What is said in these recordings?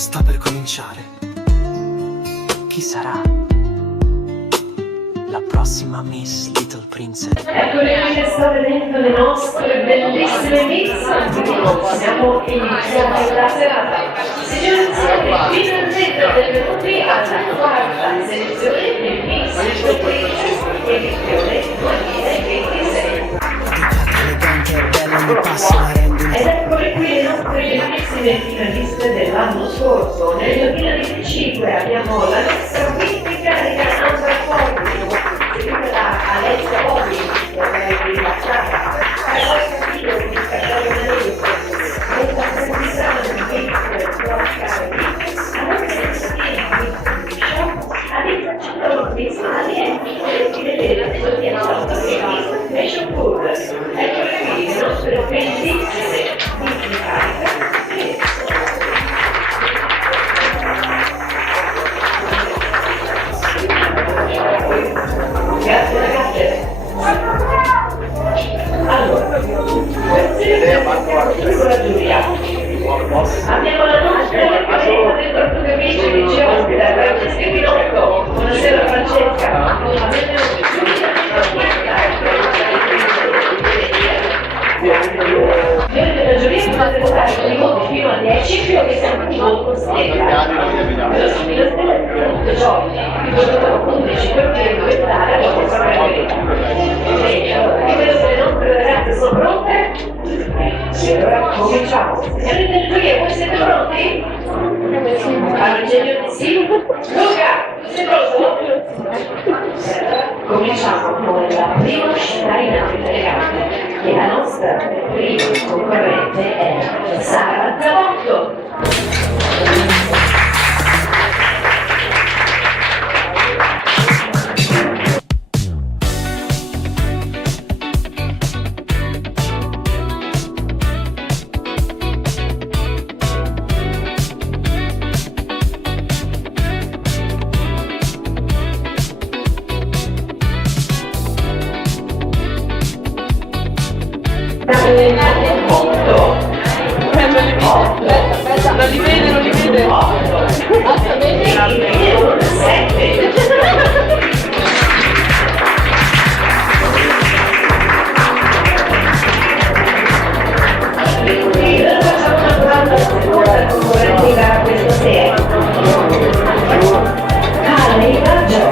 sta per cominciare. Chi sarà la prossima Miss Little Princess? Eccole qui che sta vedendo le nostre bellissime Miss. Siamo iniziati la serata. Signore e signori, finalmente benvenuti alla quarta selezione di Miss Little Princess edizione 2026. Elegante e bella, mi passa la rendita. Ed eccole qui le nostre bellissime finaliste dell'anno scorso. Nel 2025 abbiamo la nostra mitica Alessandra Forni, seguita da Alessia Bobbi, rilassata, Carlotta Figlio, di Castello Manese, questa bellissima mitica Porca Alisa Cittadini, Fashion Food, eccole qui le nostre bellissime grazie ragazze. Allora, piccola Giulia, abbiamo la nostra collega del portoghese che ci ospita, Francesca Pinotto. Buonasera Francesca. Noi della giuria potete votare con i voti fino a 10 fino a che siamo tutti molto stella. Lo stile stella è tutto ciò. Vi votano 11 perché dovete dare alla vostra preferita. Bene, allora, io vedo che le nostre ragazze sono pronte. E allora cominciamo. Signori del giuria, voi siete pronti? Allora, genio di sì. Luca, sei pronto? Cominciamo con la prima scenarina elegante. E la nostra prima concorrente è Sara Zavotto. Non li vede. Facciamo una domanda seconda concorrente da questa sera. Aleida Gio.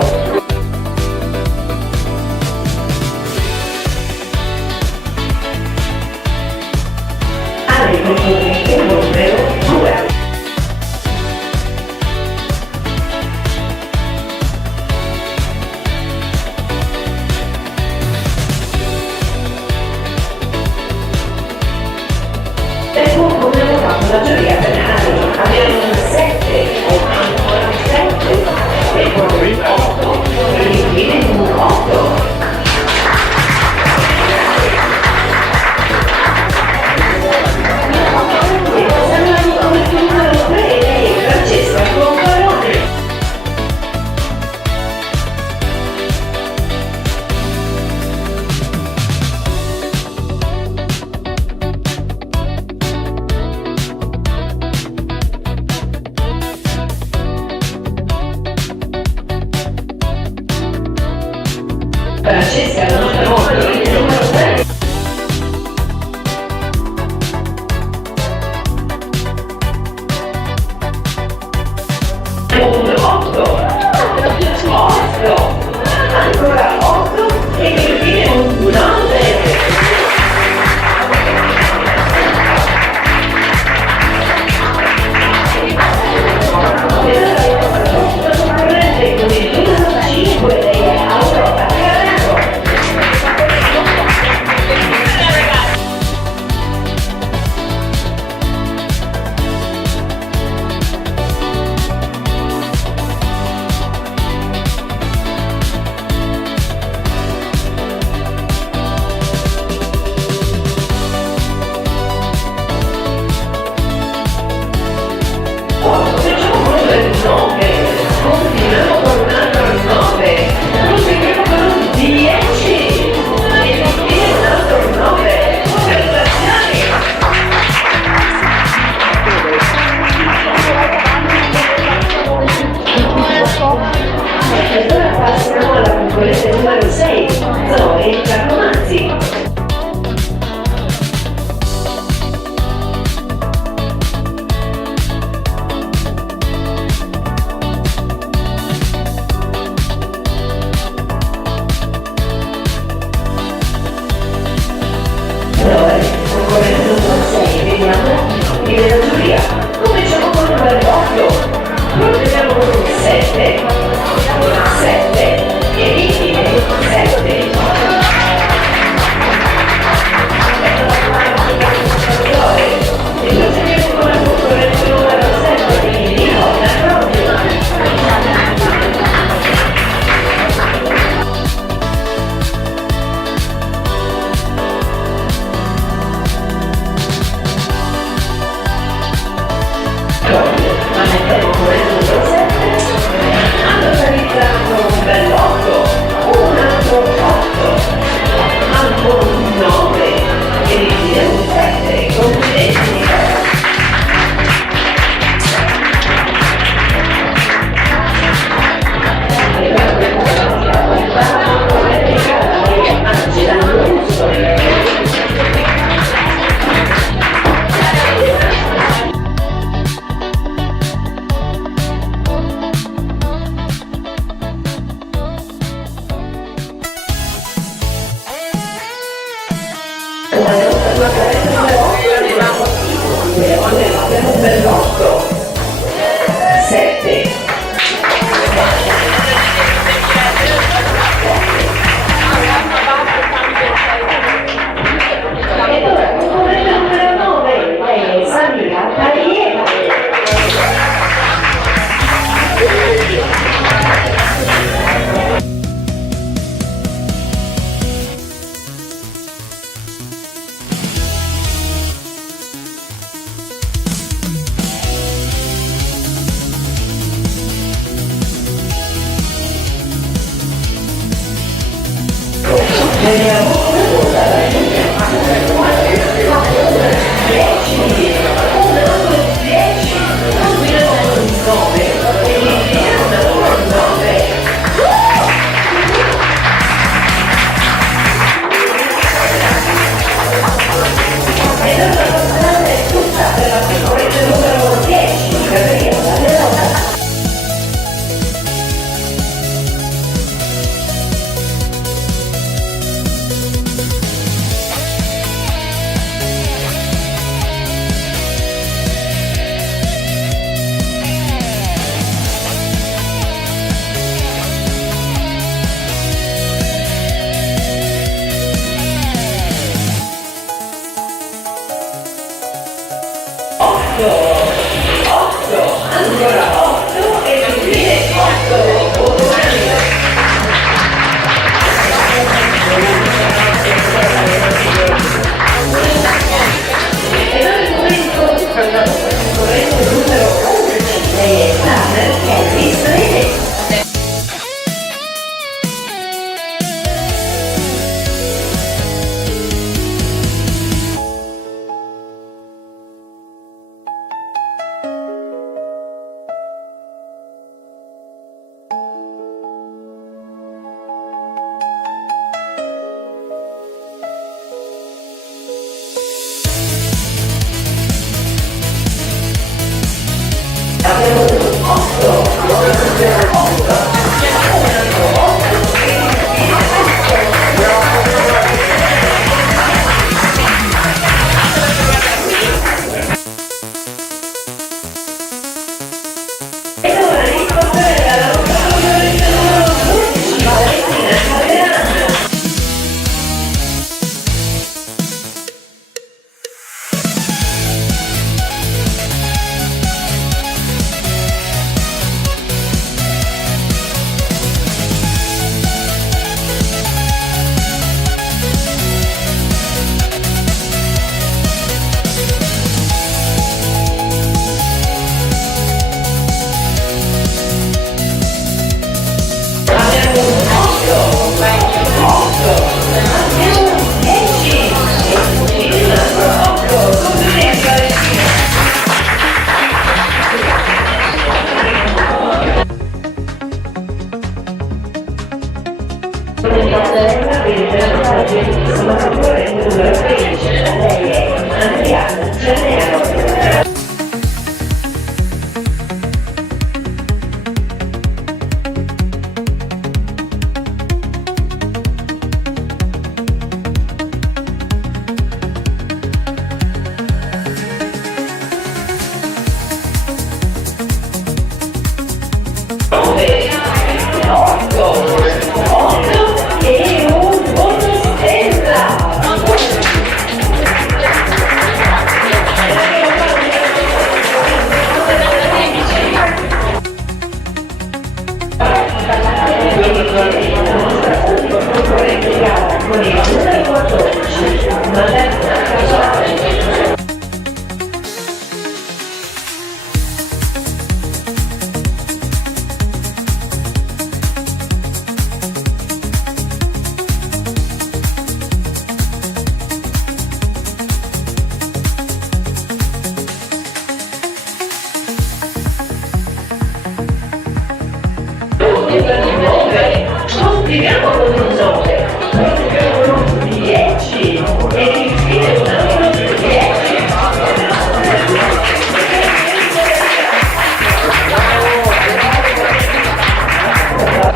Spieghiamo con un nome, spieghiamo con un 10 e infine un numero 10.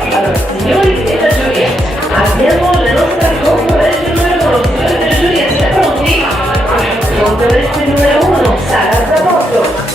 Allora, signori e la Giulietta, abbiamo la nostra concorrente numero 1, signori della Giulietta, pronti? Concorrente numero 1, Sara Zamoto.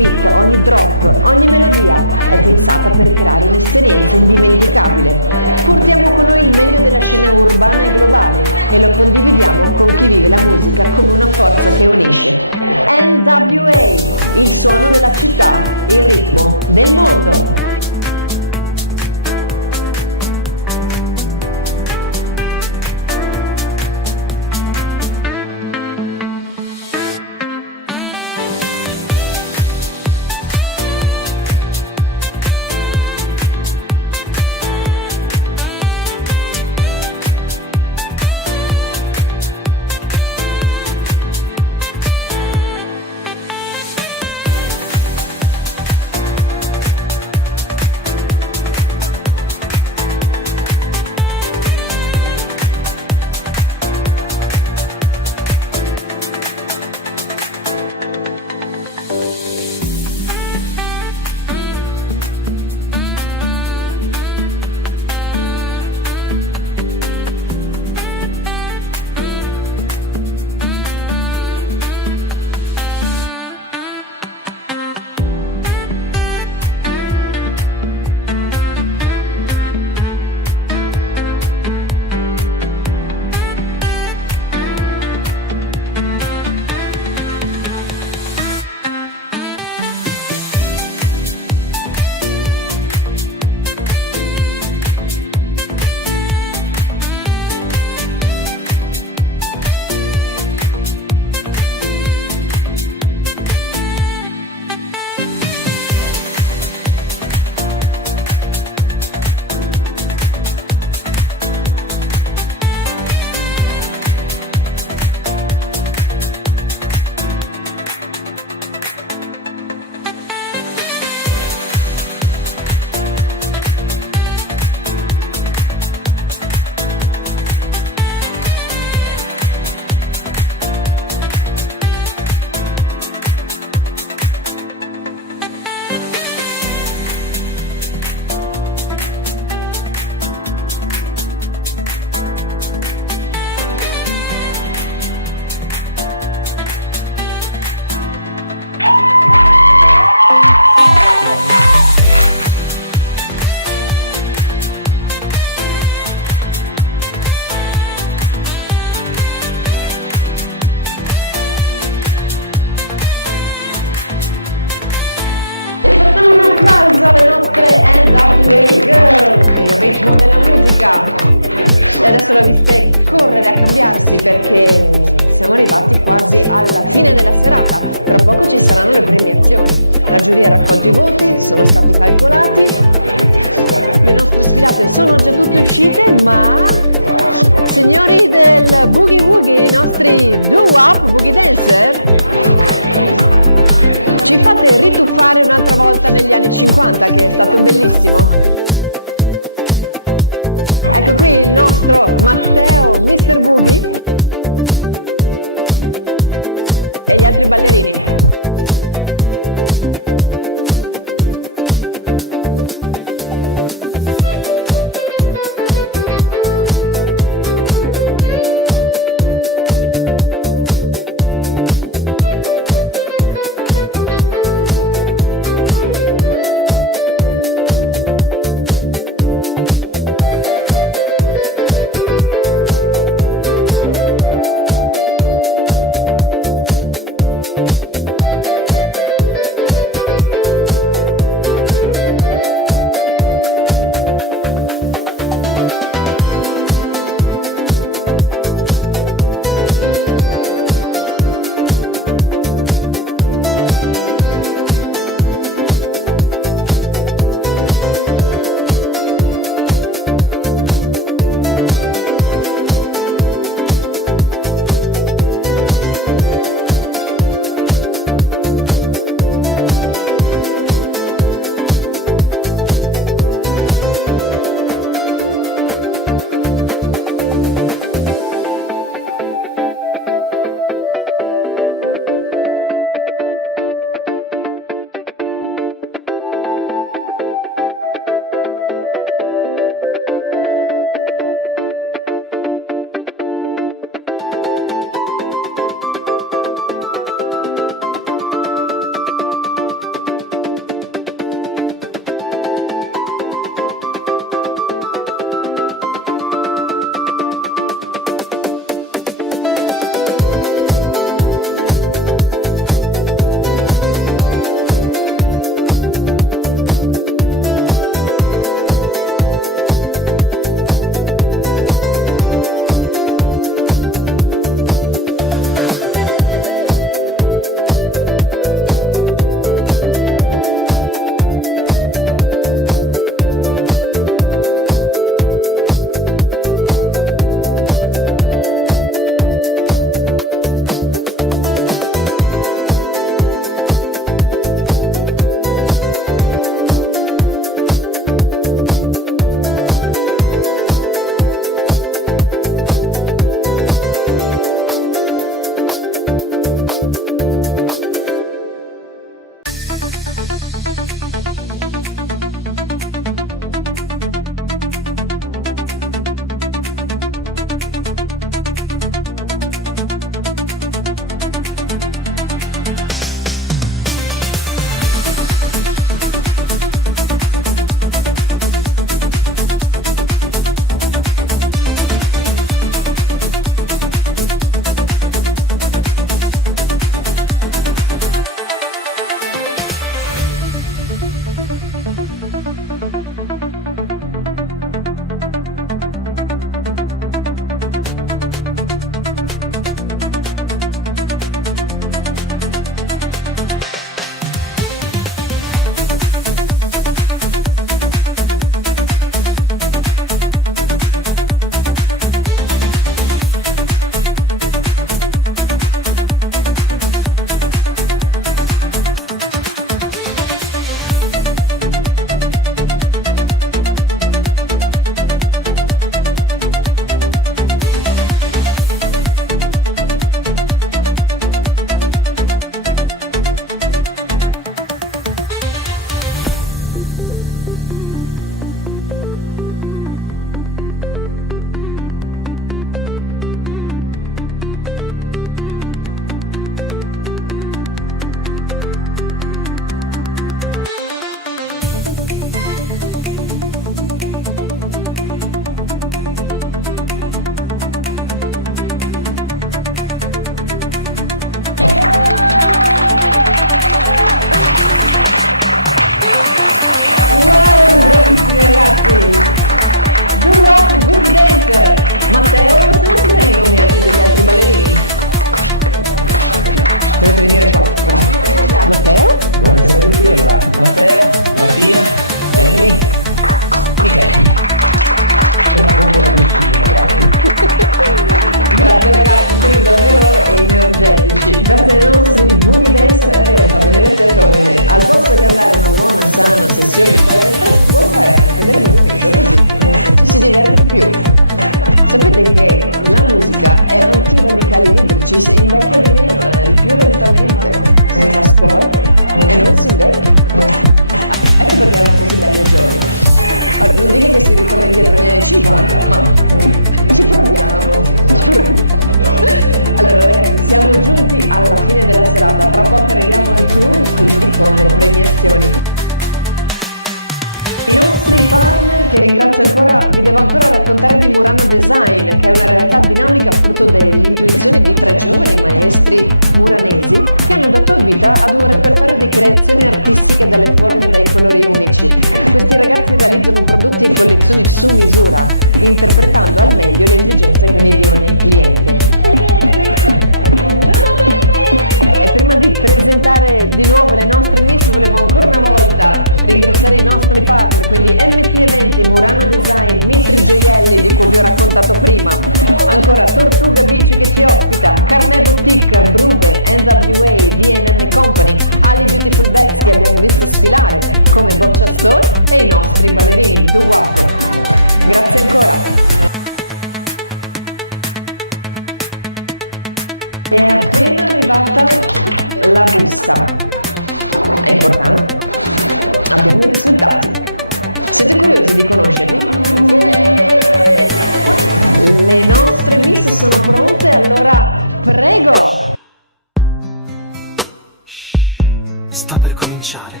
Sta per cominciare.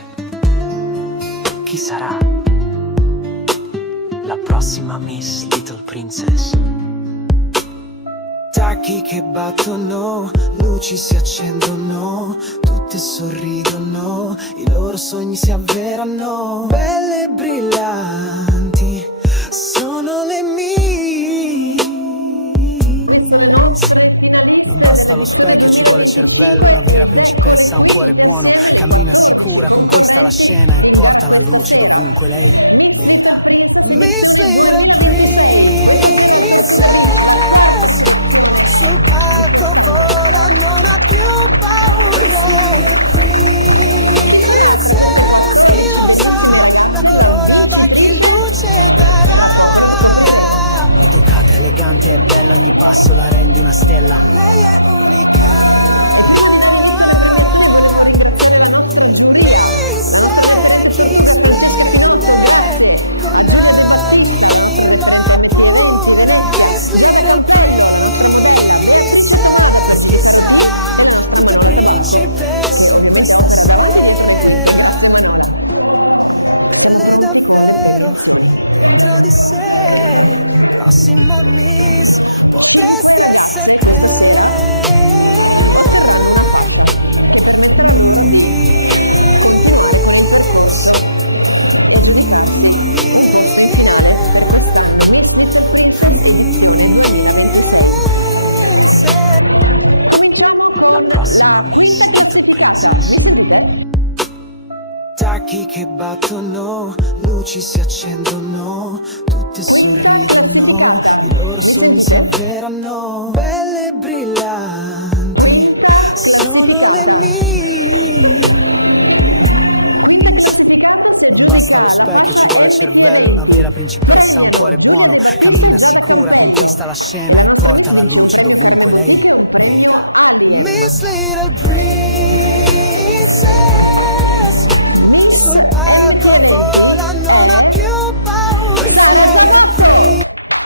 Chi sarà la prossima Miss Little Princess? Tacchi che battono, luci si accendono, tutte sorridono, i loro sogni si avverano. Belle e brillanti sono le Miss. Non basta lo specchio, ci vuole cervello, una vera principessa, un cuore buono. Cammina sicura, conquista la scena e porta la luce dovunque lei veda. Miss Little Princess, sul palco vola, non ha più paura. Miss Little Princess, chi lo sa, la corona va a chi luce darà. Educata, elegante e bella, ogni passo la rende una stella. Lei è unica. Dentro di sé, la prossima Miss, potresti essere te. Miss, battono, luci si accendono, tutte sorridono, i loro sogni si avverano. Belle e brillanti sono le Miss. Non basta lo specchio, ci vuole cervello, una vera principessa, un cuore buono, cammina sicura, conquista la scena e porta la luce dovunque lei veda. Miss Little Princess, sul palco vola, non ha più paura.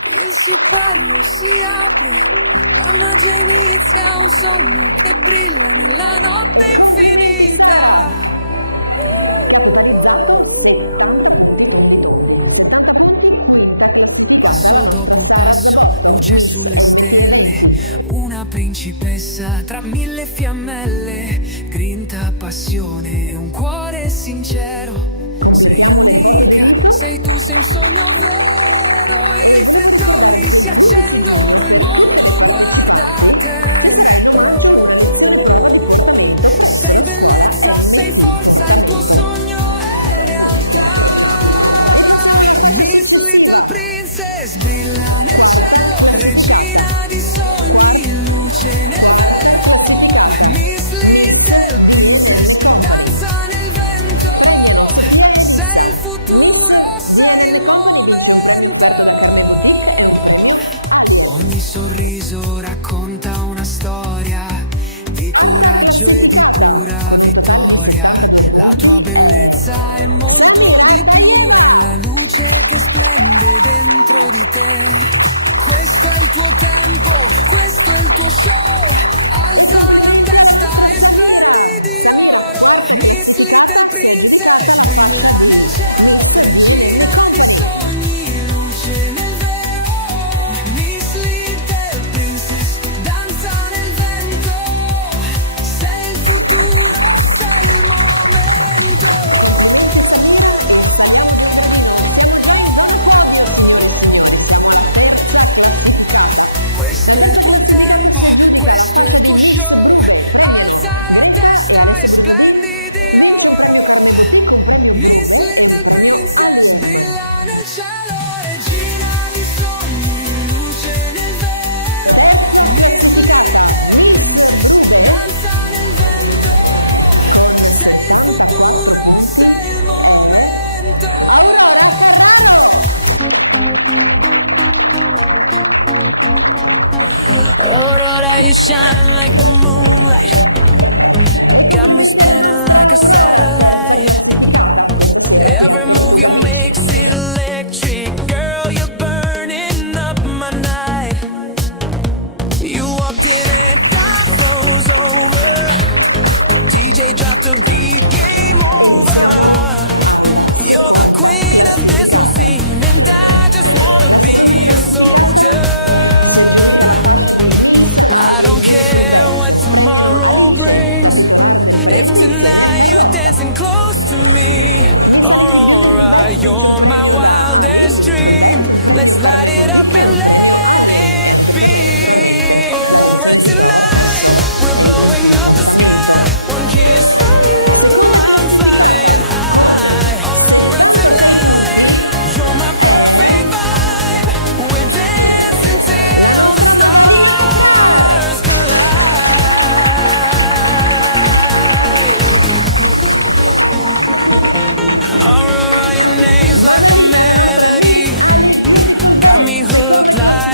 Il sipario si apre, la magia inizia, un sogno che brilla nella notte infinita. Passo dopo passo, luce sulle stelle, una principessa tra mille fiammelle, grinta passione, un cuore sincero. Sei unica, sei tu, sei un sogno vero, i riflettori si accendono, il mondo guarda te. Sei bellezza, sei forza, il tuo sogno è realtà. Miss Little Princess brilla nel cielo, regina di sogni, luce nel vero. Miss Little Princess danza nel vento, sei il futuro, sei il momento. Ogni sorriso racconta una storia di coraggio e di pura vittoria. La tua bellezza è molto di più, è la luce che splende dentro di te. Questo è il tuo tempo, questo è il tuo show. Alza la testa e splendi di oro. Miss Little Princess brilla nel cielo, regina di sogni, luce nel vero. Miss Little Princess danza nel vento, sei il futuro, sei il momento. Questo è il tuo tempo, questo è il tuo show. Alza la testa e splendi di oro. Miss Little Princess brilla nel cielo, regina di sogni, luce nel vero. Miss Little Princess danza nel vento, sei il futuro, sei il momento. Aurora, you shine like the moonlight, got me spinning like a satellite. Every move you make's electric, girl, you're burning up my night. You walked in and time froze over, DJ dropped a beat, game over. You're the queen of this whole scene, and I just wanna be a soldier. I don't care what tomorrow brings, if tonight you're dancing close to me. Aurora, you're my wildest dream. Let's light it up and let it be. Aurora, tonight we're blowing up the sky. One kiss from you, I'm flying high. Aurora, tonight you're my perfect vibe. We're dancing till the stars collide. Aurora, your name's like a melody, got me hooked like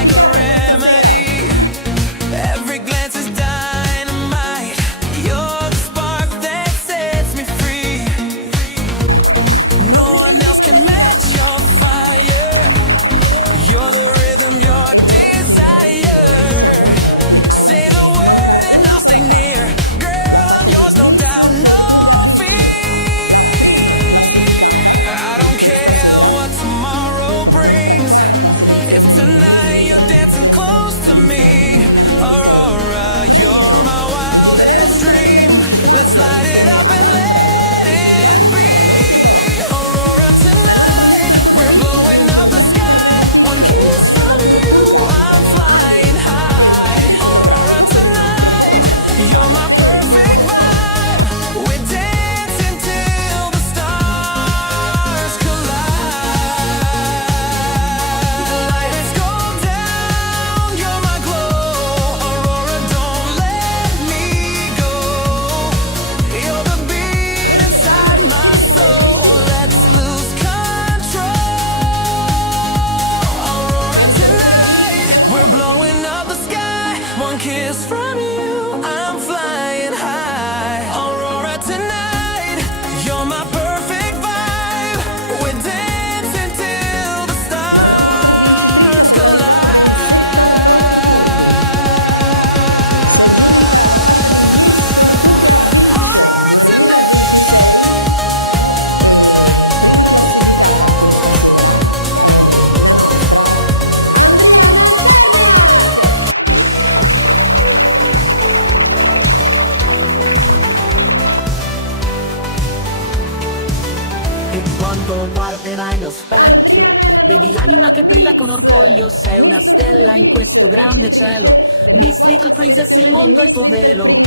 Quando guarderai lo specchio, vedi l'anima che brilla con orgoglio, sei una stella in questo grande cielo. Miss Little Princess, il mondo è il tuo velo.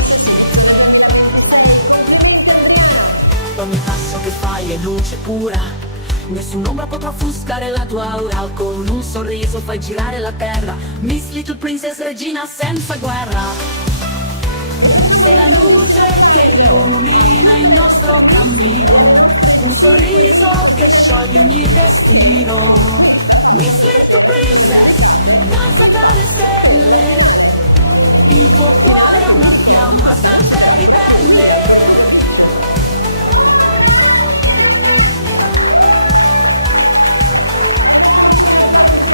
Ogni passo che fai è luce pura, nessun'ombra potrà offuscare la tua aura. Con un sorriso fai girare la terra, Miss Little Princess, regina senza guerra. Sei la luce che illumina il nostro cammino, un sorriso che scioglie ogni destino. Miss Little Princess, danza tra le stelle, il tuo cuore è una fiamma sempre ribelle.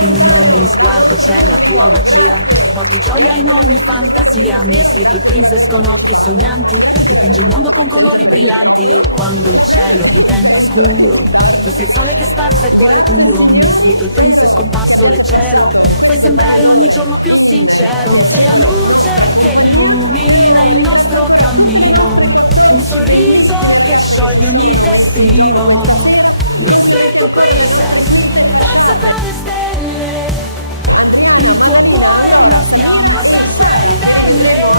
In ogni sguardo c'è la tua magia, porti gioia in ogni fantasia. Miss Little Princess con occhi sognanti, dipingi il mondo con colori brillanti. Quando il cielo diventa scuro, tu sei il sole che spazza il cuore duro. Miss Little Princess con passo leggero, fai sembrare ogni giorno più sincero. Sei la luce che illumina il nostro cammino, un sorriso che scioglie ogni destino. Miss Little Princess, danza tra le stelle, il tuo cuore è una fiamma sempre ribelle.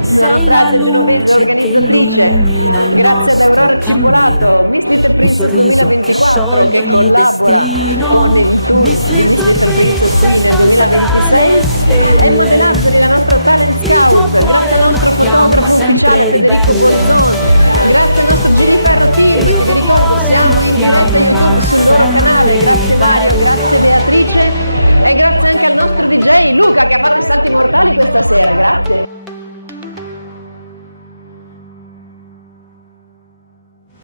Sei la luce che illumina il nostro cammino, un sorriso che scioglie ogni destino. Miss Little Princess, danza tra le stelle, il tuo cuore è una fiamma sempre ribelle.